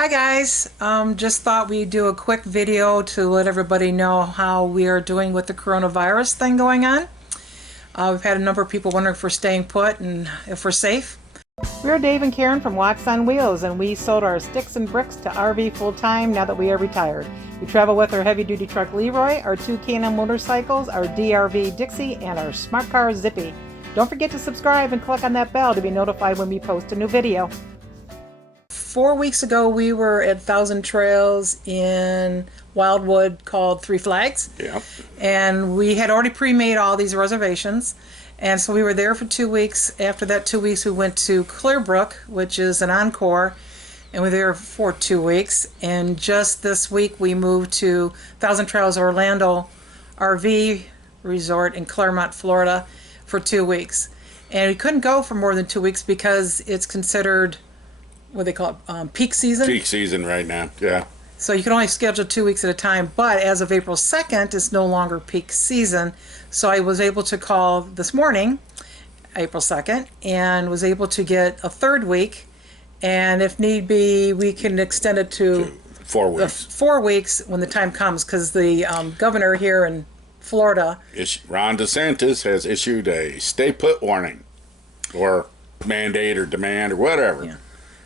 Hi guys, just thought we'd do a quick video to let everybody know how we are doing with the coronavirus thing going on. We've had a number of people wondering if we're staying put and if we're safe. We're Dave and Karen from Walks on Wheels, and we sold our sticks and bricks to RV full-time now that we are retired. We travel with our heavy-duty truck Leroy, our two K&M motorcycles, our DRV Dixie, and our smart car Zippy. Don't forget to subscribe and click on that bell to be notified when we post a new video. 4 weeks ago, we were at Thousand Trails in Wildwood called Three Flags. Yeah. And we had already pre-made all these reservations. And so we were there for 2 weeks. After that 2 weeks, we went to Clearbrook, which is an encore, and we were there for 2 weeks. And just this week, we moved to Thousand Trails Orlando RV Resort in Claremont, Florida for 2 weeks. And we couldn't go for more than 2 weeks because it's considered what they call it, peak season. Peak season right now, yeah. So you can only schedule 2 weeks at a time, but as of April 2nd, it's no longer peak season. So I was able to call this morning, April 2nd, and was able to get a third week. And if need be, we can extend it to 4 weeks. 4 weeks when the time comes, because the governor here in Florida, Ron DeSantis, has issued a stay put warning or mandate or demand or whatever. Yeah.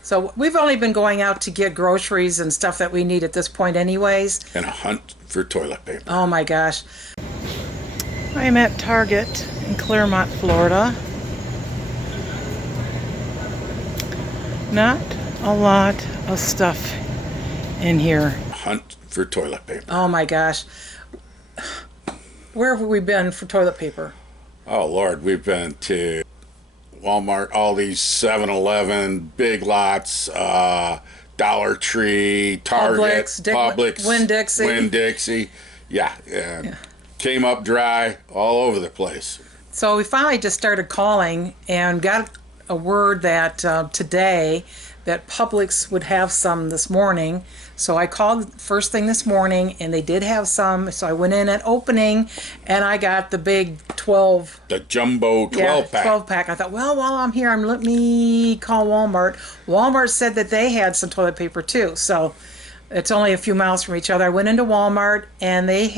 So we've only been going out to get groceries and stuff that we need at this point anyways. And a hunt for toilet paper. Oh my gosh. I'm at Target in Claremont, Florida. Not a lot of stuff in here. Hunt for toilet paper. Oh my gosh. Where have we been for toilet paper? Oh Lord, we've been to Walmart, all these 7-Eleven, Big Lots, Dollar Tree, Target, Publix, Winn-Dixie. Yeah. Came up dry all over the place. So we finally just started calling and got a word that today that Publix would have some this morning. So I called first thing this morning and they did have some. So I went in at opening and I got the big 12. The jumbo 12-pack. 12-pack. I thought, well, while I'm here, let me call Walmart. Walmart said that they had some toilet paper too. So it's only a few miles from each other. I went into Walmart and they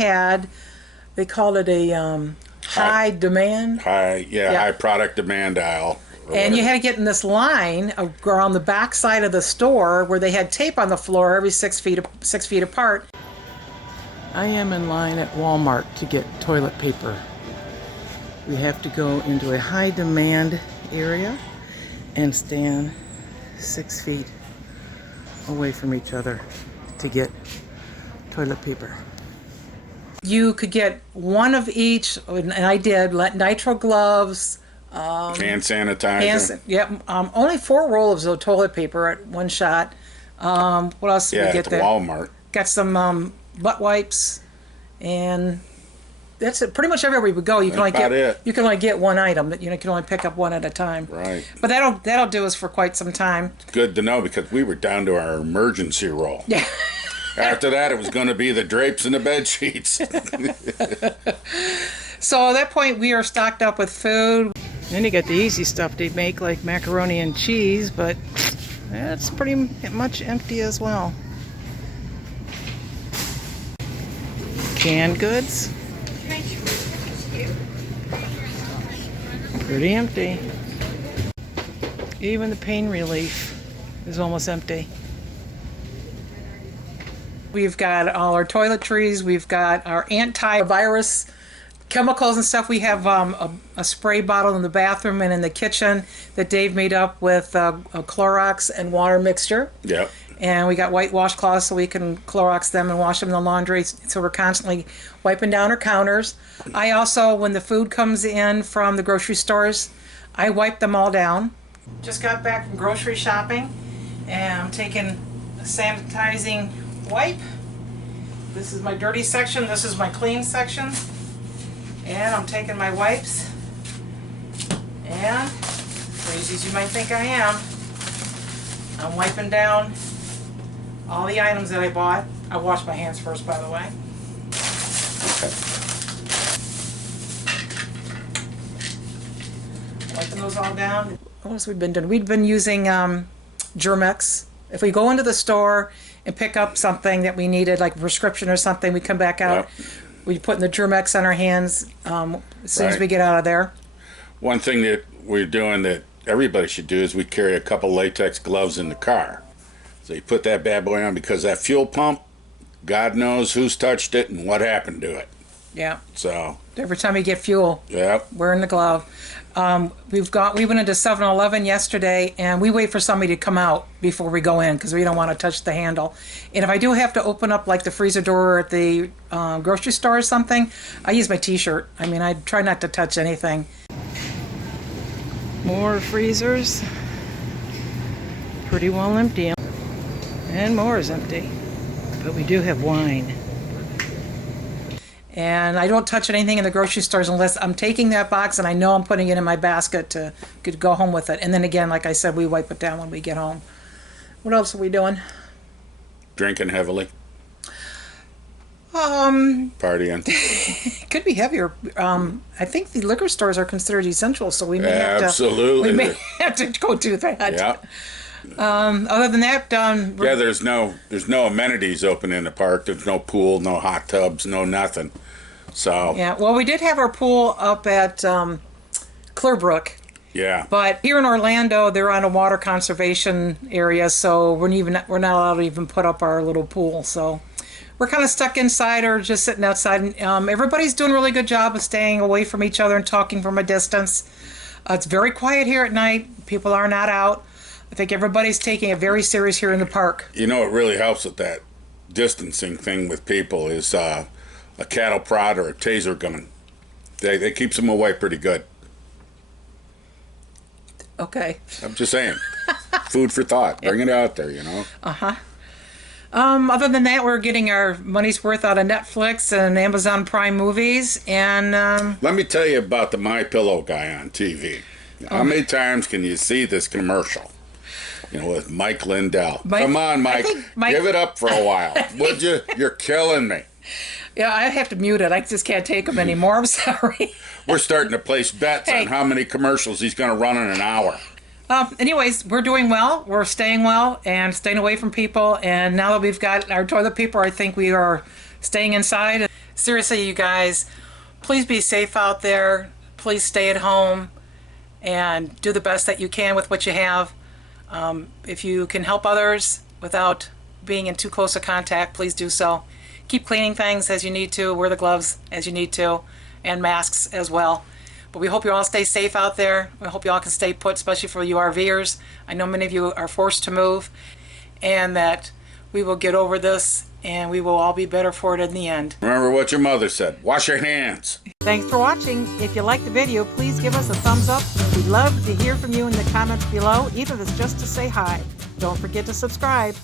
called it a high demand. High product demand aisle. And you had to get in this line around the back side of the store where they had tape on the floor every 6 feet apart. I am in line at Walmart to get toilet paper. We have to go into a high demand area and stand 6 feet away from each other to get toilet paper. You could get one of each, and I did, nitrile gloves, hand sanitizer. Only 4 rolls of toilet paper at one shot. What else did we get there? Walmart. Got some butt wipes, and that's it. Pretty much everywhere we go, you can only get one item. You can only pick up one at a time. Right. But that'll do us for quite some time. Good to know because we were down to our emergency roll. Yeah. After that, it was going to be the drapes and the bed sheets. So at that point, we are stocked up with food. Then you get the easy stuff they make, like macaroni and cheese, but that's pretty much empty as well. Canned goods. Pretty empty. Even the pain relief is almost empty. We've got all our toiletries. We've got our antivirus chemicals and stuff. We have a spray bottle in the bathroom and in the kitchen that Dave made up with a Clorox and water mixture. Yep. And we got white washcloths so we can Clorox them and wash them in the laundry. So we're constantly wiping down our counters. I also, when the food comes in from the grocery stores, I wipe them all down. Just got back from grocery shopping and I'm taking a sanitizing wipe. This is my dirty section. This is my clean section. And I'm taking my wipes, and crazy as you might think I am, I'm wiping down all the items that I bought. I washed my hands first, by the way. Wiping those all down. What else have we been doing? We've been using Germex If we go into the store and pick up something that we needed, like a prescription or something, we come back out, we put in the Germex on our hands as soon as we get out of there. One thing that we're doing that everybody should do is we carry a couple latex gloves in the car. So you put that bad boy on, because that fuel pump, God knows who's touched it and what happened to it. Yeah. So every time you get fuel, wearing the glove. We went into 7-Eleven yesterday, and we wait for somebody to come out before we go in because we don't want to touch the handle. And if I do have to open up like the freezer door at the grocery store or something, I use my t-shirt. I mean, I try not to touch anything. More freezers. Pretty well empty. And more is empty. But we do have wine. And I don't touch anything in the grocery stores unless I'm taking that box and I know I'm putting it in my basket to go home with it. And then again, like I said, we wipe it down when we get home. What else are we doing? Drinking heavily. Partying. It could be heavier. I think the liquor stores are considered essential, so we may have to go do that. Yeah. Other than that, there's no amenities open in the park. There's no pool, no hot tubs, no nothing. So well, we did have our pool up at Clearbrook. Yeah. But here in Orlando, they're on a water conservation area, so we're not allowed to even put up our little pool. So we're kind of stuck inside or just sitting outside. Everybody's doing a really good job of staying away from each other and talking from a distance. It's very quiet here at night. People are not out. I think everybody's taking it very serious here in the park. You know, it really helps with that distancing thing with people is a cattle prod or a taser gun. They keeps them away pretty good. Okay. I'm just saying. Food for thought. Bring it out there, you know. Other than that, we're getting our money's worth out of Netflix and Amazon Prime movies. And let me tell you about the My Pillow guy on TV. How many times can you see this commercial? You know, with Mike Lindell. Come on, Mike. Give it up for a while. Would you? You're killing me. Yeah, I have to mute it. I just can't take them anymore. I'm sorry. We're starting to place bets on how many commercials he's going to run in an hour. Anyways, we're doing well. We're staying well and staying away from people. And now that we've got our toilet paper, I think we are staying inside. Seriously, you guys, please be safe out there. Please stay at home and do the best that you can with what you have. If you can help others without being in too close a contact, please do so. Keep cleaning things as you need to, wear the gloves as you need to, and masks as well. But we hope you all stay safe out there. We hope you all can stay put, especially for you RVers. I know many of you are forced to move, and that we will get over this, and we will all be better for it in the end. Remember what your mother said. Wash your hands. Thanks for watching. If you liked the video, please give us a thumbs up. We'd love to hear from you in the comments below, even if it's just to say hi. Don't forget to subscribe.